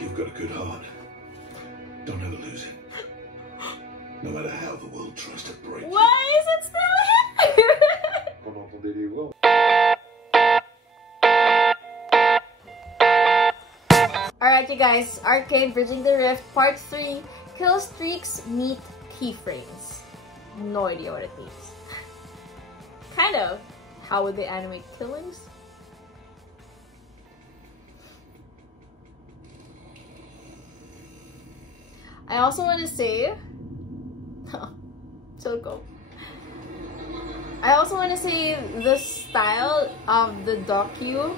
You've got a good heart. Don't ever lose it. No matter how the world tries to break you. Why is it still here? On entendait les voix. Alright, you guys. Arcane Bridging the Rift Part 3. Kill streaks meet keyframes. No idea what it means. Kind of. How would they animate killings? I also want to say... Choco. I also want to say the style of the docu.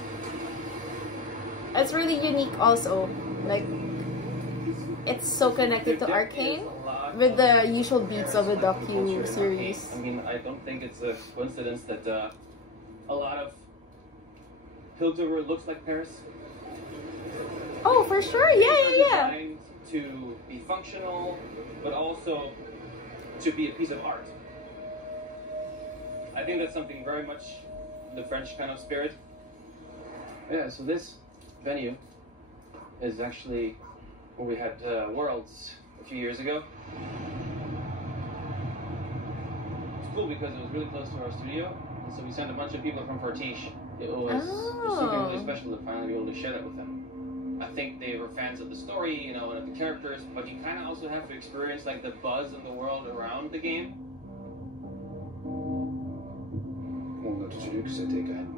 It's really unique also. Like, it's so connected to Arcane with the usual beats of a docu series. I mean, I don't think it's a coincidence that a lot of Piltover looks like Paris. Oh, for sure. Yeah. Designed to be functional, but also to be a piece of art. I think that's something very much the French kind of spirit. Yeah, so this venue is actually where we had Worlds a few years ago. It's cool because it was really close to our studio, and so we sent a bunch of people from Fortiche. It was something really special to finally be able to share that with them. I think they were fans of the story, you know, and of the characters, but you kind of also have to experience like the buzz in the world around the game. On a tout vu que c'était quand même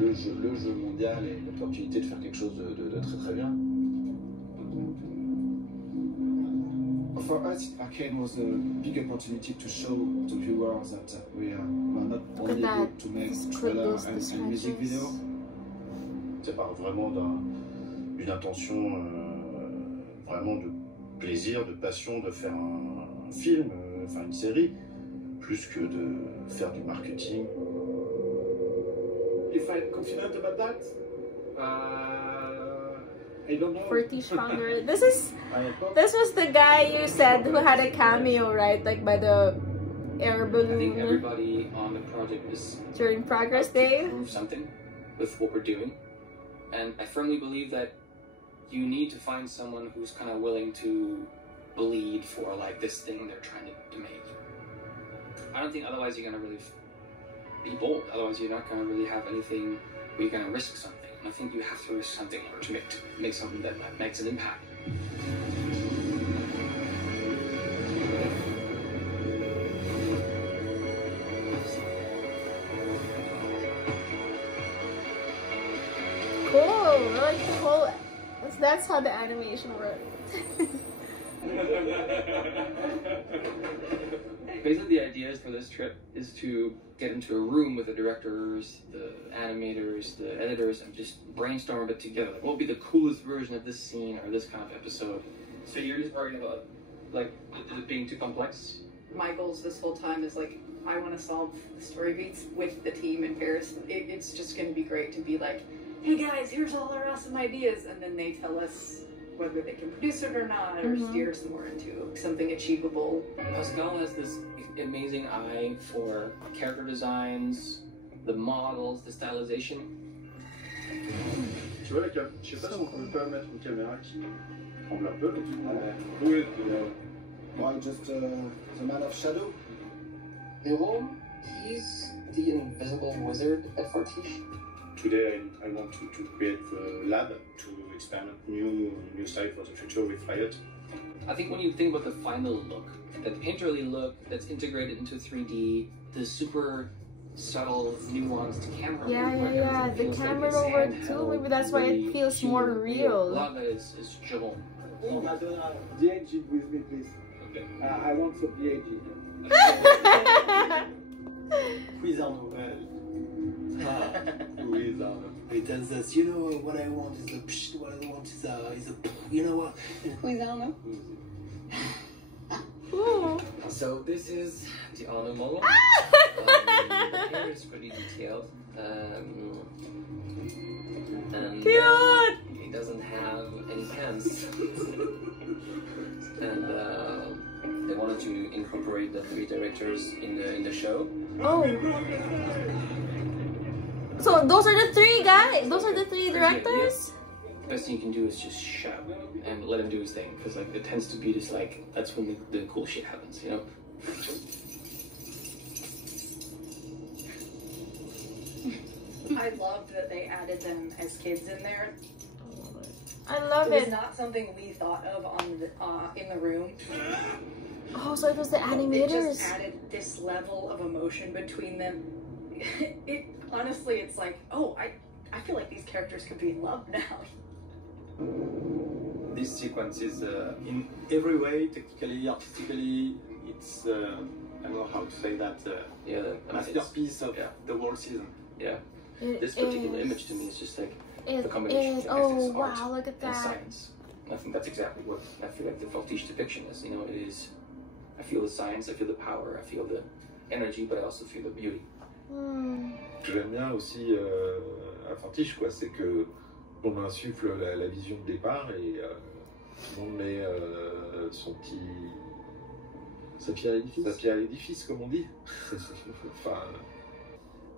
le jeu mondial et l'opportunité de faire quelque chose de très très bien. For us, Arcane was a big opportunity to show the viewers that we are not only able to make trailer and music video. Ça part vraiment d'une intention vraiment de plaisir, de passion de faire un film, enfin une série, plus que de faire du marketing. You feel confident about that? I don't know. Fortiche founder. This was the guy you said who had a cameo, right? Like by the air balloon. I think everybody on the project is during Progress Day. Prove something with what we're doing, and I firmly believe that you need to find someone who's kind of willing to bleed for like this thing they're trying to make. I don't think otherwise you're gonna really be bold. Otherwise you're not gonna really have anything where you're gonna risk something. And I think you have to risk something in order to make something that makes an impact. Cool. I like the whole. That's how the animation works. Basically, the ideas for this trip is to get into a room with the directors, the animators, the editors, and just brainstorm a bit together. Like, what would be the coolest version of this scene or this kind of episode? So you're just worried about, like, it being too complex? My goals this whole time is, like, I want to solve the story beats with the team in Paris. It's just going to be great to be like, hey guys, here's all our awesome ideas, and then they tell us whether they can produce it or not, or steer us more into something achievable. Pascal has this amazing eye for character designs, the models, the stylization. Tu vois, je sais pas si on peut pas mettre une caméra qui tremble un peu. Oui. Why just the Man of Shadow? Jerome, he's the invisible wizard at Fortiche. Today I want to create the lab to expand new style for the future with Riot. I think when you think about the final look, that painterly look that's integrated into 3D, the super subtle, nuanced camera work. Yeah. The camera work too. Maybe that's why it feels more real. A lot of that is Jerome. Oh, Madonna, DAG with me, please. Okay. I want some DAG. Quiz Arnaud. Quiz Arnaud. He does this. You know what I want is a psh. What I want is a you know what? Quiz Arnaud. So this is the Arnaud model. The hair is pretty detailed. And cute! He doesn't have any hands. And they wanted to incorporate the three directors in the show. Oh. So those are the three guys. Those are the three directors. best thing you can do is just shut up and let him do his thing, because like it tends to be just like that's when the cool shit happens, you know. I loved that they added them as kids in there. I love It was it. not something we thought of on the, in the room. Oh, so it was the It animators. just added this level of emotion between them. It honestly, it's like, oh, I feel like these characters could be in love now. This sequence is in every way, technically, artistically, it's I don't know how to say that. Yeah, a masterpiece of the whole season. Yeah. It This particular is. image to me is just like It the combination is. of Oh ethics, art, wow! Look at and that. science. And I think that's exactly what I feel like the Feltish depiction is. You know, it is. I feel the science, I feel the power, I feel the energy, but I also feel the beauty. Ce que j'aime bien aussi à Fantiche, quoi, c'est que on insuffle la vision de départ et tout le monde met sa pierre à l'édifice, comme on dit. Enfin,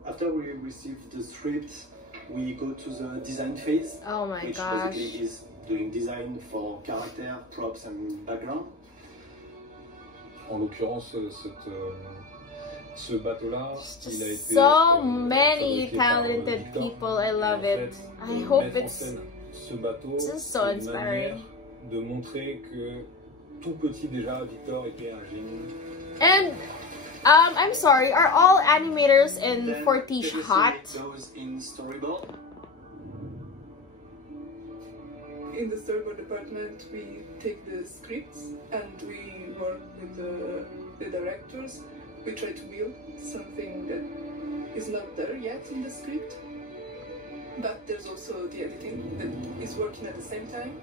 after we receive the script, we go to the design phase, Oh my which gosh. basically is doing design for character, props, and background. En l'occurrence, ce bateau-là, il a été So many fabriqué par talented Victor. people. I love Et en it. fait, I de hope mettre en it's. scène ce bateau, This is so c'est une inspiring. manière de montrer que tout petit déjà, Victor était un génie. And I'm sorry. Are all animators in Then Fortiche everything hot? goes in storyboard. In the storyboard department, we take the scripts and we work with the directors. We try to build something that is not there yet in the script. But there's also the editing that is working at the same time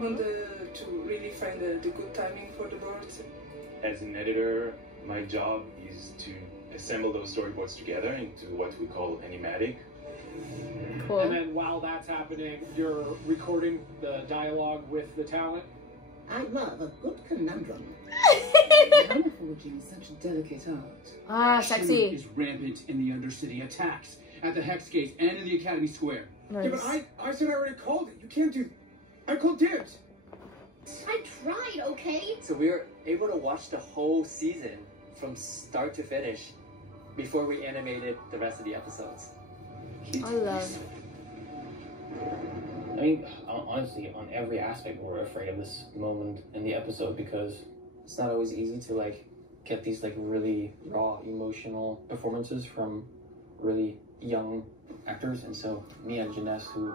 on to really find the good timing for the boards. As an editor, my job is to assemble those storyboards together into what we call animatic. Cool. And then while that's happening, you're recording the dialogue with the talent. I love a good conundrum. I'm forging such delicate art. Ah, sexy. Is rampant in the Undercity. Attacks at the Hex Gates and in the Academy Square. Nice. Yeah, but I said I already called it. You can't do. I called dibs. I tried, okay? So we were able to watch the whole season from start to finish before we animated the rest of the episodes. I love. I mean, honestly, on every aspect, we're afraid of this moment in the episode because it's not always easy to like get these like really raw emotional performances from really young actors. And so me and Janess, who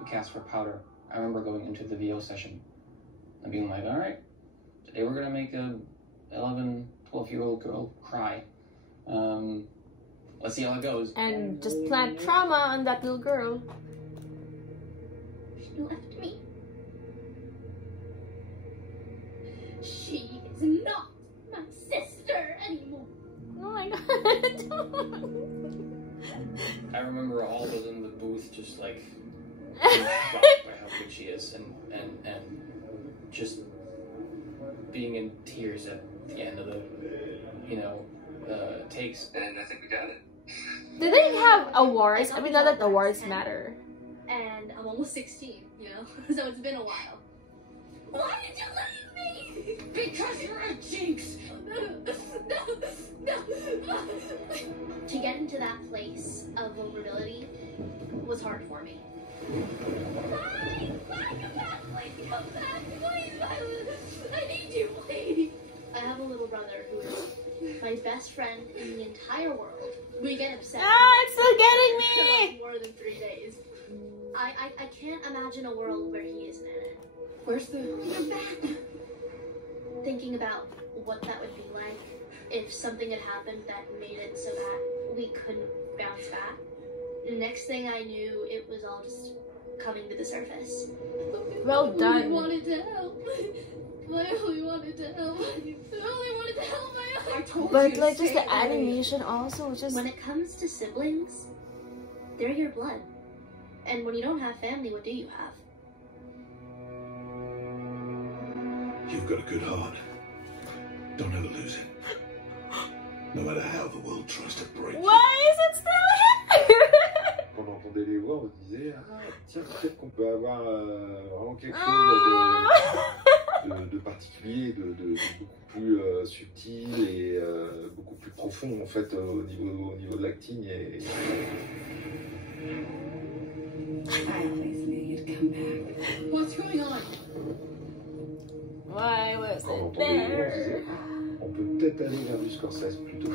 we cast for Powder, I remember going into the VO session and being like, all right, today we're gonna make a 11, 12-year-old girl cry. Let's see how it goes. And just plant trauma on that little girl. She left me. She is not my sister anymore. Oh my god. I remember all of us in the booth just like being shocked by how good she is and just being in tears at the end of the, you know, takes. And I think we got it. Did they have awards? I mean, not that awards matter. And I'm almost 16, you know? So it's been a while. Why did you leave me? Because you're a jinx! No. To get into that place of vulnerability was hard for me. Come back, please come back, please. I need you, please. I have a little brother who is my best friend in the entire world. We get upset. Ah, it's still getting me! For more than 3 days. I can't imagine a world where he isn't in it. Where's the... You're back. Thinking about what that would be like if something had happened that made it so that we couldn't bounce back. Next thing I knew, it was all just coming to the surface. Well done. I wanted to help. I only wanted to help. I only wanted to help. I told But you like to just stay the away. animation also just. When it comes to siblings, they're your blood. And when you don't have family, what do you have? You've got a good heart. Don't ever lose it. No matter how the world tries to break you. Why is it still here? quand on entendait les voix, on se disait ah tiens peut-être qu'on peut avoir vraiment quelque chose de particulier, de beaucoup plus subtil et beaucoup plus profond en fait au niveau de l'acting et... What's going on? Why was Quand on it entendait les voix, on se there? disait ah, on peut peut-être aller vers du Scorsese plutôt.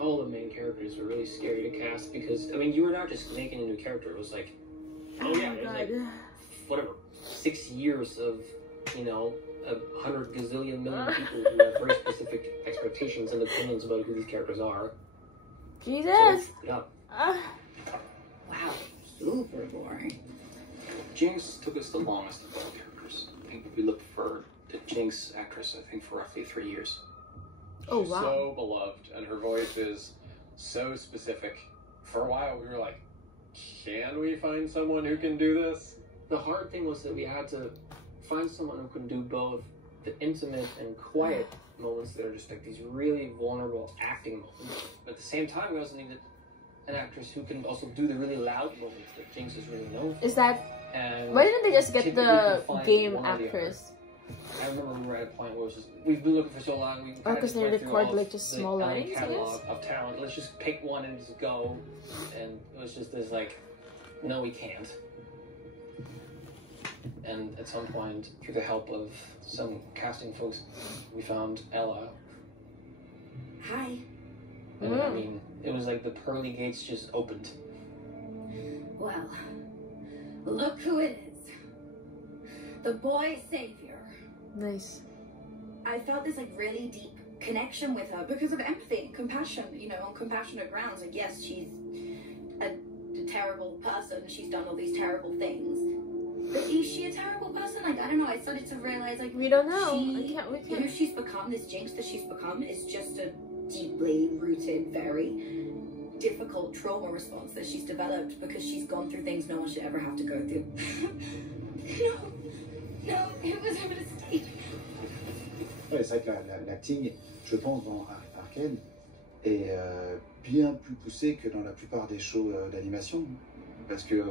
All the main characters were really scary to cast because, I mean, you were not just making a new character. It was like, oh yeah, there's like, whatever, 6 years of, you know, 100 gazillion million people who have very specific expectations and opinions about who these characters are. Jesus! So, yeah. Wow, super boring. Jinx took us the longest of all the characters. I think we looked for the Jinx actress, I think, for roughly 3 years. Oh, She's wow. so beloved, and her voice is so specific. For a while, we were like, can we find someone who can do this? The hard thing was that we had to find someone who can do both the intimate and quiet moments that are just like these really vulnerable acting moments. But at the same time, we also needed an actress who can also do the really loud moments that Jinx is really known for. Is that... And Why didn't they just get typically the we can find game one or the actress? other. I remember we were at a point where it was just, we've been looking for so long. We Oh, because they record like just small lines, I catalog guess? of talent. Let's just pick one and just go. And it was just this like, no, we can't. And at some point, through the help of some casting folks, we found Ella. Hi. And I mean, it was like the pearly gates just opened. Well, look who it is. The boy savior. Nice. I felt this like really deep connection with her because of empathy and compassion, you know, on compassionate grounds. Like, yes, she's a terrible person. She's done all these terrible things. But is she a terrible person? Like, I don't know. I started to realize, like, we don't know. We can't. Who she's become, this Jinx that she's become, is just a deeply rooted, very difficult trauma response that she's developed because she's gone through things no one should ever have to go through. No, it was a mistake. Ouais, c'est vrai que l'acting, je pense, dans Arcane, est bien plus poussé que dans la plupart des shows d'animation. Parce que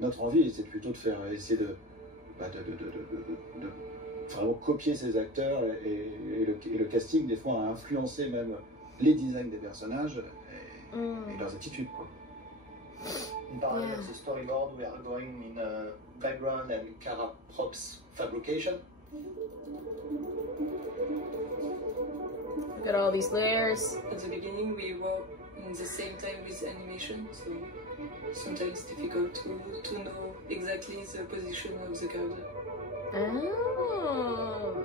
notre envie, c'est plutôt de faire essayer de vraiment copier ces acteurs et le casting, des fois, a influencé même les designs des personnages et leurs attitudes, quoi. In parallel of the storyboard, we are going in background and camera props fabrication. Look at all these layers. At the beginning, we work in the same time with animation, so sometimes it's difficult to know exactly the position of the character. Oh.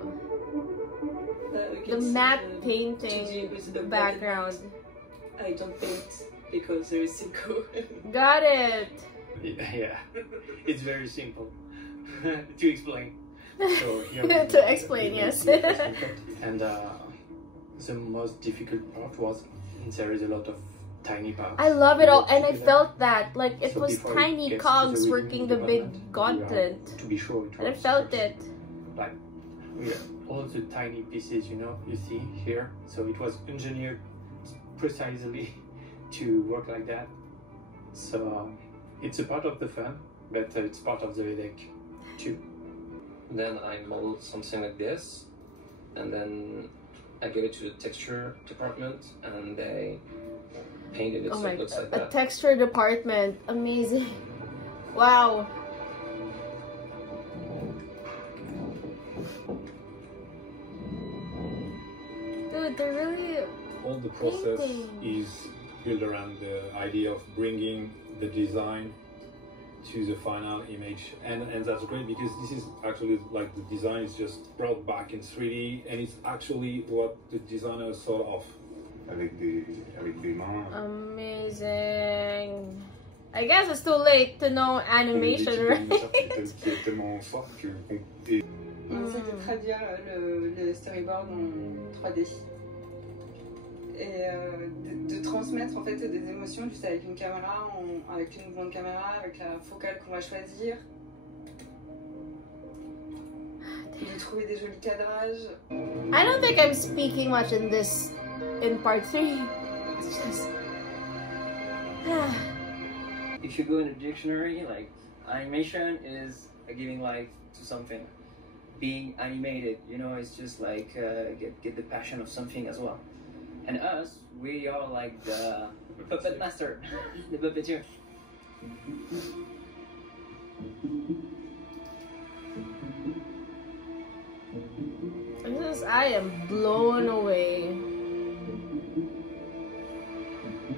The matte painting background. I don't paint because there is Cinco. Got it. Yeah, it's very simple to explain. So here to explain, yes. And the most difficult part was there is a lot of tiny parts. I love it all, and I felt that like it So was before tiny it gets to cogs the working the big gauntlet, to be sure it and I works felt first. it. Like all the tiny pieces, you know, you see here. So it was engineered precisely to work like that. So it's a part of the fun, but it's part of the headache too. Then I molded something like this, and then I gave it to the texture department, and they painted it Oh so my it looks like a that. texture department, amazing. Wow. Dude, they're really all the process painting. is built around the idea of bringing the design to the final image, and that's great because this is actually like the design is just brought back in 3D, and it's actually what the designer thought of. Avec des mains. Amazing. I guess it's too late to know animation, right? Qui est tellement fort que On essaie de traduire le storyboard en 3D et de transmettre en fait des émotions juste avec une caméra, avec les mouvements de caméra, avec la focale qu'on va choisir. J'ai trouvé des jolis cadrages. I don't think I'm speaking much in part 3. It's just... If you go in a dictionary, like, animation is giving life to something. Being animated, you know, it's just like get the passion of something as well. And us, we are like the puppet master, the puppeteer. I am blown away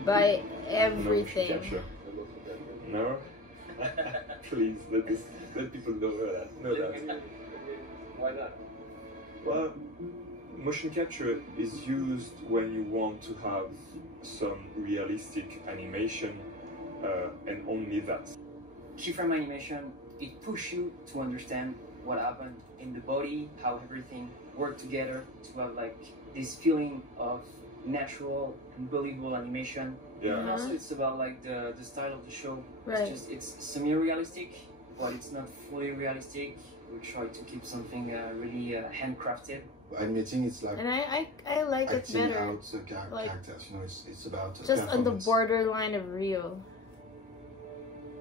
by everything. No? Please, let people know that. Why not? Well, motion capture is used when you want to have some realistic animation, and only that. Keyframe animation, it pushes you to understand what happened in the body, how everything worked together to have like this feeling of natural and believable animation. Yeah. And also it's about like the style of the show. Right. It's semi-realistic, but it's not fully realistic. We try to keep something really handcrafted. Animating, it's like, and I like it acting better. out characters, you know, it's about just on the borderline of real.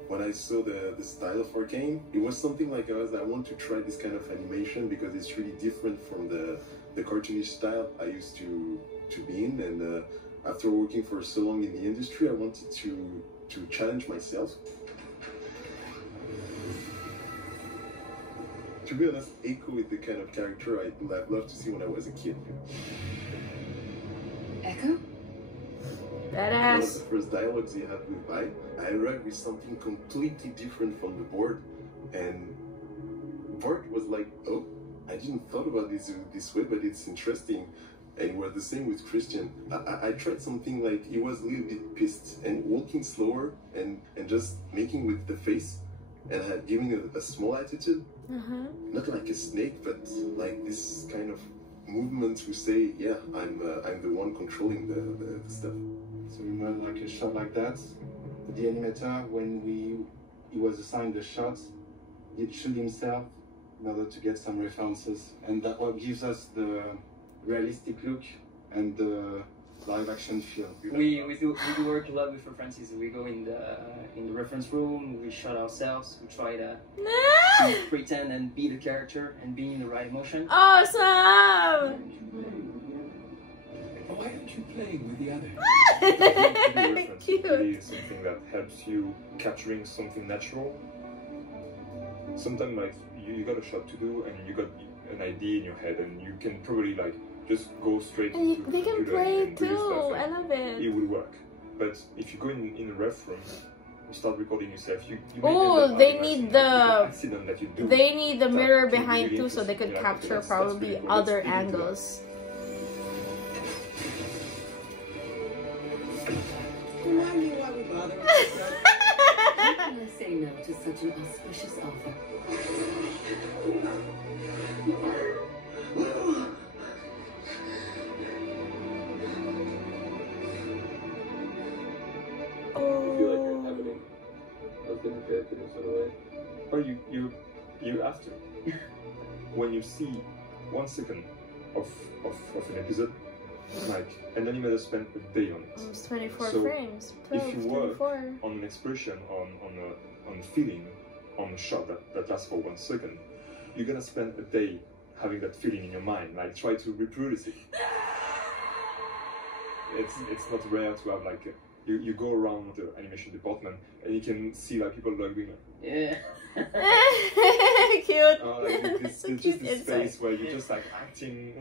When I saw the style of Arcane, it was something like I want to try this kind of animation because it's really different from the cartoonish style I used to be in, and after working for so long in the industry, I wanted to challenge myself. To be honest, Echo is the kind of character I'd love to see when I was a kid. Echo? Badass. One of the first dialogues he had with Vi, I arrived with something completely different from the board, and Bart was like, "Oh, I didn't thought about this way, but it's interesting." And it was the same with Christian. I tried something like he was a little bit pissed and walking slower and just making with the face and had giving a small attitude. Not like a snake, but like this kind of movement to say, yeah, I'm the one controlling the stuff. So we made like a shot like that. The animator, when he was assigned the shot, he'd shoot himself in order to get some references, and that what gives us the realistic look and the live action feel. We do work a lot with references. We go in the reference room, we shot ourselves, we try to pretend and be the character and be in the right emotion. Awesome! Why aren't you playing with the others? Cute. Really something that helps you capturing something natural. Sometimes like you got a shot to do and you got an idea in your head and you can probably like just go straight and into they the can computer play and do too. stuff I love it. It will work. But if you go in a ref room, you start recording yourself. You oh, they need the accident that you do. They need the mirror That behind really too, so they could interesting. capture That's probably really cool. other Let's dig into that. angles. Remind me why we bother. How can I say no to such an auspicious offer? I feel like you're inhabiting a different character in some way. Or you have to. When you see 1 second of an episode, like an animator spent a day on it. It's 24 so frames. 12, if you work 24. on an expression, on a feeling, on a shot that lasts for 1 second, you're gonna spend a day having that feeling in your mind, like try to reproduce it. It's not rare to have like you go around the animation department and you can see like people like doing like, yeah. Cute. Like this, So it's cute just this inside. space where you're just like acting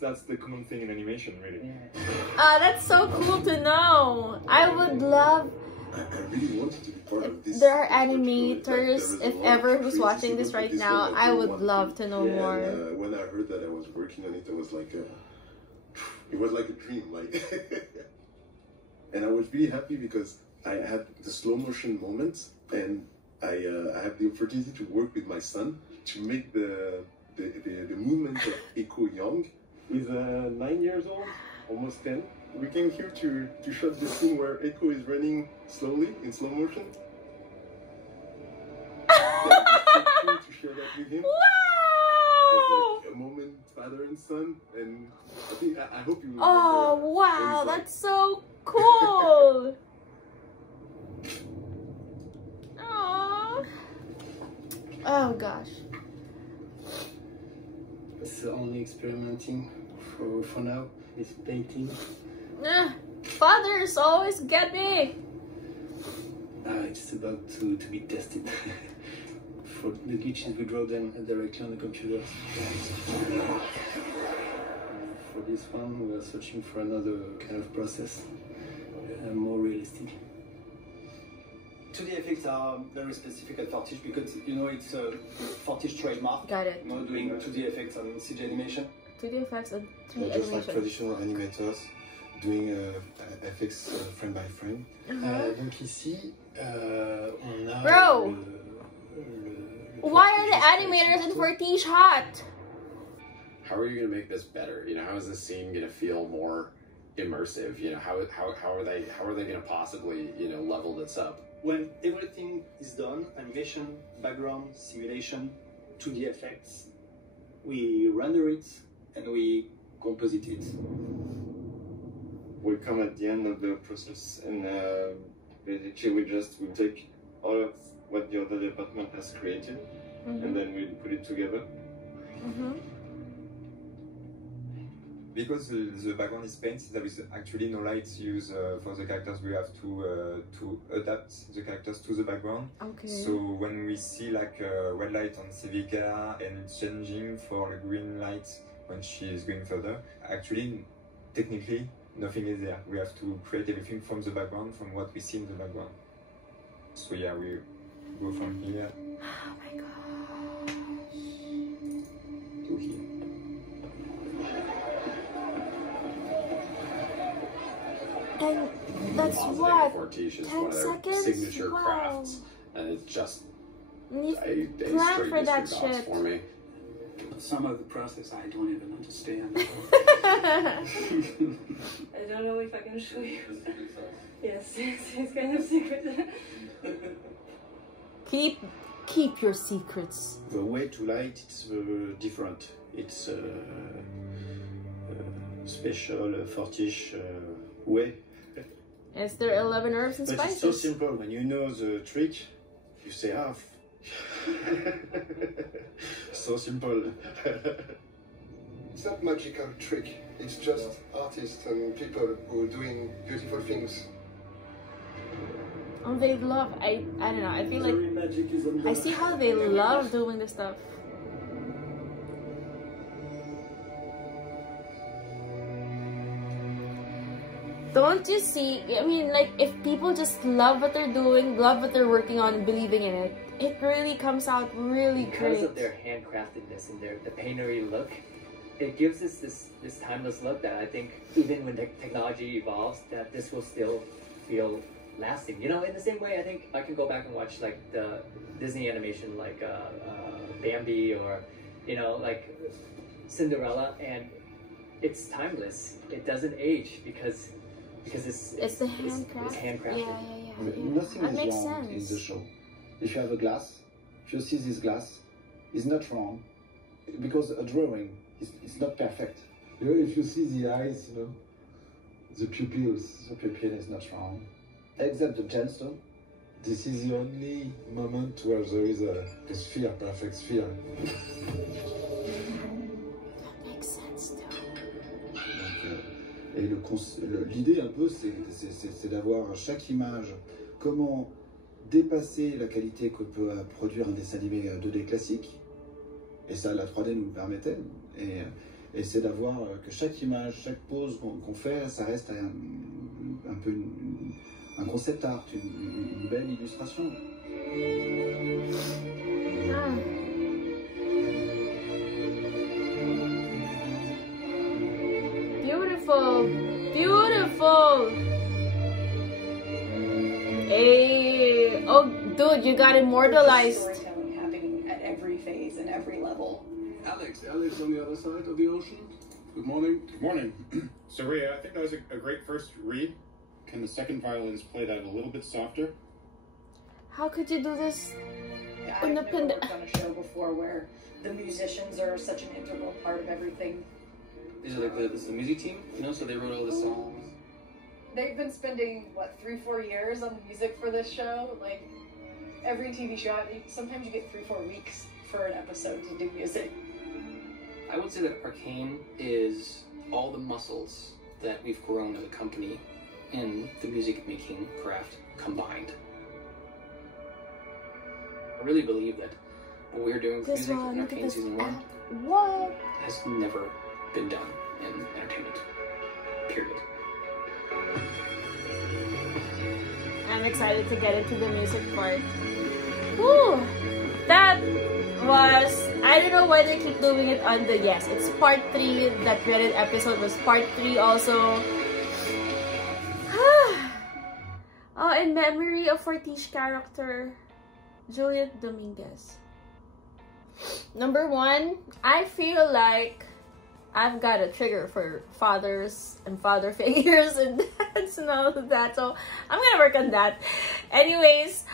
that's the common thing in animation, really. That's so cool to know. I would love. I really wanted to be part of this. There are animators, if ever who's watching this right now, I would love to know more. And, when I heard that I was working on it, I was like, it was like a dream, like. And I was really happy because I had the slow motion moments, and I had the opportunity to work with my son to make the movement of Echo young. With 9 years old, almost 10, we came here to shot the scene where Echo is running slowly in slow motion. Yeah, it was so cool to share that with him. Wow! like a moment father and son, and I hope you. Oh wow, that's so cool. Aww. Oh gosh. It's only experimenting for now. It's painting. Fathers always get me. It's about to be tested. For the glitches, we draw them directly on the computer. For this one, we are searching for another kind of process, more realistic. 2D effects are very specific at Fortiche because you know it's a Fortiche trademark. Got it. You know, doing 2D effects on CG animation. 2D effects and 3D Just animation. like traditional animators doing FX frame by frame. Donc ici, on a. Bro, why are the animators in Fortiche hot? How are you going to make this better? You know, how is this scene going to feel more immersive? You know, how are they going to possibly, you know, level this up? When everything is done, animation, background, simulation, 2D effects, we render it and we composite it. We come at the end of the process, and basically we take all of what the other department has created, and then we put it together. Because the background is painted, there is actually no light used for the characters. We have to adapt the characters to the background. Okay. So when we see like a red light on Civica and it's changing for a green light when she is going further, actually, technically, nothing is there. We have to create everything from the background, from what we see in the background. So yeah, we go from here Oh my god. to here. And that's Positive what? Fortiche is 10 one of their seconds? signature Wow. crafts, and it's just You a plan straight for that mystery box shit. for me. Some of the process I don't even understand. I don't know if I can show you. Yes, it's kind of secret. Keep your secrets. The way to light it's different. It's special Fortiche way. Is there 11 herbs and But spices? it's so simple. When you know the trick, you say half. So simple. It's not magical trick. It's just artists and people who are doing beautiful things. Oh, they love. I don't know. I feel like I see how they love doing this stuff. Don't you see? I mean, like, if people just love what they're doing, love what they're working on, and believing in it, it really comes out really Because great. of their handcraftedness and the paintery look, it gives us this timeless look that I think even when the technology evolves, that this will still feel lasting. You know, in the same way, I think I can go back and watch like the Disney animation, like Bambi, or you know, like Cinderella, and it's timeless. It doesn't age because it's the handcraft. It's handcrafted. Yeah. Nothing That is makes wrong sense. in the show. If you have a glass, if you see this glass, it's not wrong because a drawing is not perfect. You know, if you see the eyes, you know, the pupils. The pupil is not wrong, except the gemstone. This is the only moment where there is a sphere, perfect sphere. Makes sense too. Et l'idée un peu, c'est d'avoir chaque image, comment dépasser la qualité que peut produire un dessin animé 2D classique. Et ça, la 3D nous le permettait. Et c'est d'avoir que chaque image, chaque pose qu'on fait, ça reste un peu un concept art, une belle illustration. Beautiful, beautiful. Hey, oh, dude, you got immortalized. Storytelling happening at every phase and every level. Alex on the other side of the ocean. Good morning. Good morning. So Ray, I think that was a great first read. Can the second violins play that a little bit softer? How could you do this? I've never worked on a show before where the musicians are such an integral part of everything. These are like this is the music team, you know, so they wrote all the songs. They've been spending, what, 3-4 years on the music for this show? Like, every TV show, sometimes you get 3-4 weeks for an episode to do music. I would say that Arcane is all the muscles that we've grown as a company in the music making craft combined. I really believe that what we're doing with music in Arcane Season 1 has never been done in entertainment. Period. I'm excited to get into the music part. Woo! That was... I don't know why they keep doing it on the... Yes, it's part 3. That Reddit episode was part 3 also. Oh, in memory of Fortiche character, Juliet Dominguez. Number 1, I feel like I've got a trigger for fathers and father figures and dads and all of that, so I'm gonna work on that. Anyways,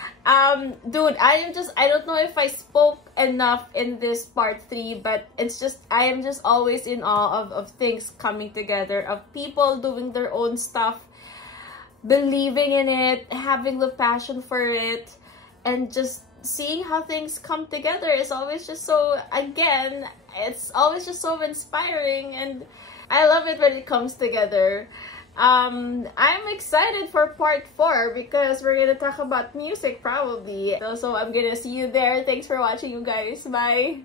dude, I don't know if I spoke enough in this part 3, but it's just, I am just always in awe of things coming together, of people doing their own stuff, believing in it, having the passion for it, and just seeing how things come together is always just so, again, it's always just so inspiring, and I love it when it comes together. I'm excited for part 4 because we're gonna talk about music probably. So I'm gonna see you there. Thanks for watching, you guys. Bye.